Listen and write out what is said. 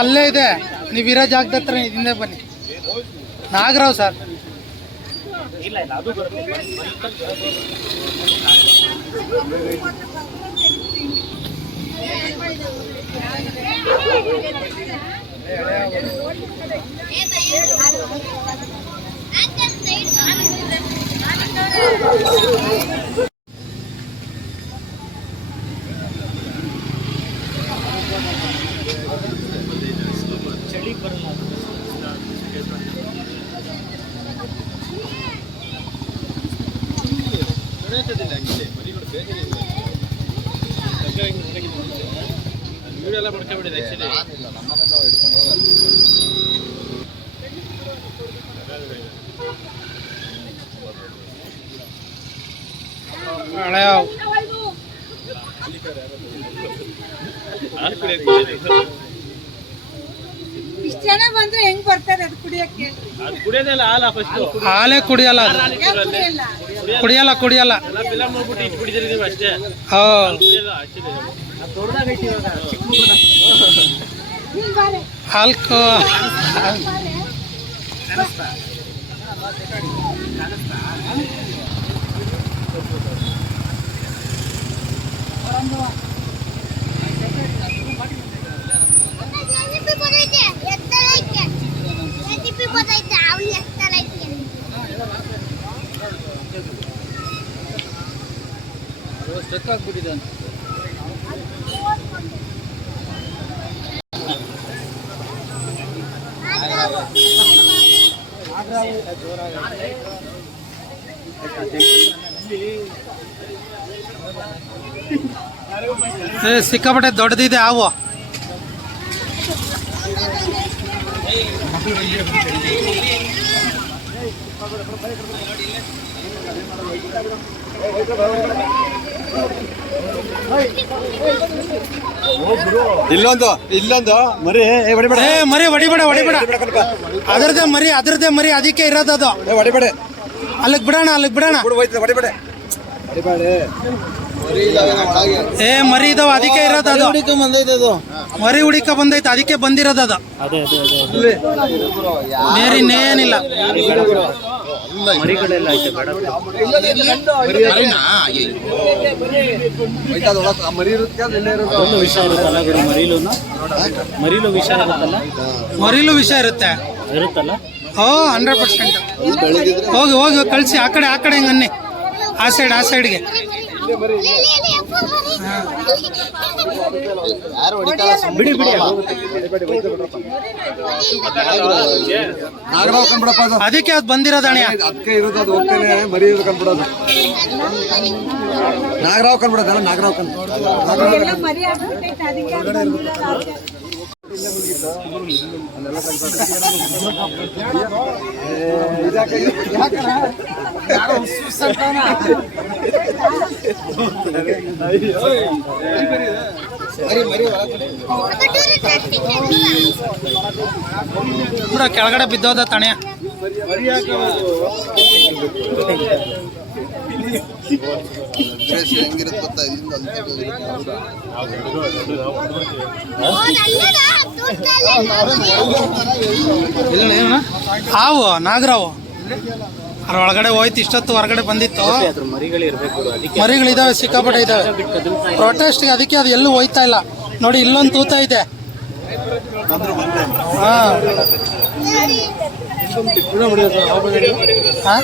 ಅಲ್ಲೇ ಇದೆ, ನೀವು ಇರೋ ಜಾಗದ ಹತ್ರ ಹಿಂದೆ ಬನ್ನಿ. ನಾಗರಾವ್ ಸರ್. ಚಳಿ ಬರಲ್ಲ. ಎಲ್ಲ ಮಾಡ್ಕೊಂಡ್ಬಿಟ್ಟಿದೆ ಆಕ್ಚುಲಿ. ಇಷ್ಟು ಜನ ಬಂದ್ರೆ ಹೆಂಗ್ ಬರ್ತಾರೆ ಅದು ಕುಡಿಯಕ್ಕೆ? ಕುಡಿಯೋದಲ್ಲ ಹಾಲ, ಫಸ್ಟ್ ಹಾಲೇ ಕುಡಿಯಲ್ಲ, ಕುಡಿಯಲ್ಲ ಕುಡಿಯಲ್ಲ. ಅಷ್ಟೇ ಹಾಲ್ಕೋ ಸ್ಟ್ರಕ್ ಆಗ್ಬಿಟ್ಟಿದೆ ಅಂತ. ಸಿಕ್ಕಾಪಟ್ಟೆ ದೊಡ್ಡದಿದೆ ಹಾವು. ಇಲ್ಲೊಂದು ಮರಿ ಮರಿ ಹೊಡಿಬೇಡ ಅದರದೇ ಮರಿ ಅದಕ್ಕೆ ಇರೋದದು. ಅಲ್ಲಿಗೆ ಬಿಡೋಣ ಮರಿ ಇದಾವ ಅದಕ್ಕೆ ಇರೋದದು. ಮರಿ ಹುಡಿಕ ಬಂದೈತೆ ಅದಕ್ಕೆ ಬಂದಿರೋದದು. ಬೇರೆ ಇನ್ನೇನಿಲ್ಲ. ಮರಿಗಳೆಲ್ಲ ಐತೆ ಬೇಡ. ವಿಷ ಇರುತ್ತಲ್ಲ ಗುರು, ಮರಿಲು ವಿಷ ಇರುತ್ತಲ್ಲ. ಮರಿಲು ವಿಷ ಇರುತ್ತಲ್ಲ. 100%. ಹೋಗಿ ಕಳಿಸಿ ಆ ಕಡೆ ಹಿಂಗೆ ಅನ್ನಿ, ಆ ಸೈಡ್ಗೆ. ಬಿಡಿ ಅದಕ್ಕೆ ಅದು ಬಂದಿರೋದಣ್ಣ. ಅದಕ್ಕೆ ಇರೋದು ಅದು ಹೋಗ್ತೇನೆ, ಮರಿ ಇರೋದು ಕಂಡ್ಬಿಡೋದು. ನಾಗರಾವ್ ಕಂಡ್ಬಿಡೋದಲ್ಲ, ನಾಗರಾವ್ ಪೂರ ಕೆಳಗಡೆ ಬಿದ್ದೋದ ತಣೆ. ಹಾವು ನಾಗರಾವು ಅದ್ರೊಳಗಡೆ ಹೋಯ್ತು. ಇಷ್ಟೊತ್ತು ಹೊರಗಡೆ ಬಂದಿತ್ತು. ಮರಿಗಳಿದಾವೆ, ಸಿಕ್ಕಾಪಟ್ಟೆ ಇದಾವೆ. ಪ್ರೊಟೆಸ್ಟ್ಗೆ ಅದಕ್ಕೆ ಅದು ಎಲ್ಲೂ ಹೋಯ್ತಾ ಇಲ್ಲ ನೋಡಿ. ಇಲ್ಲೊಂದು ತೂತ ಇದೆ. ಹಾ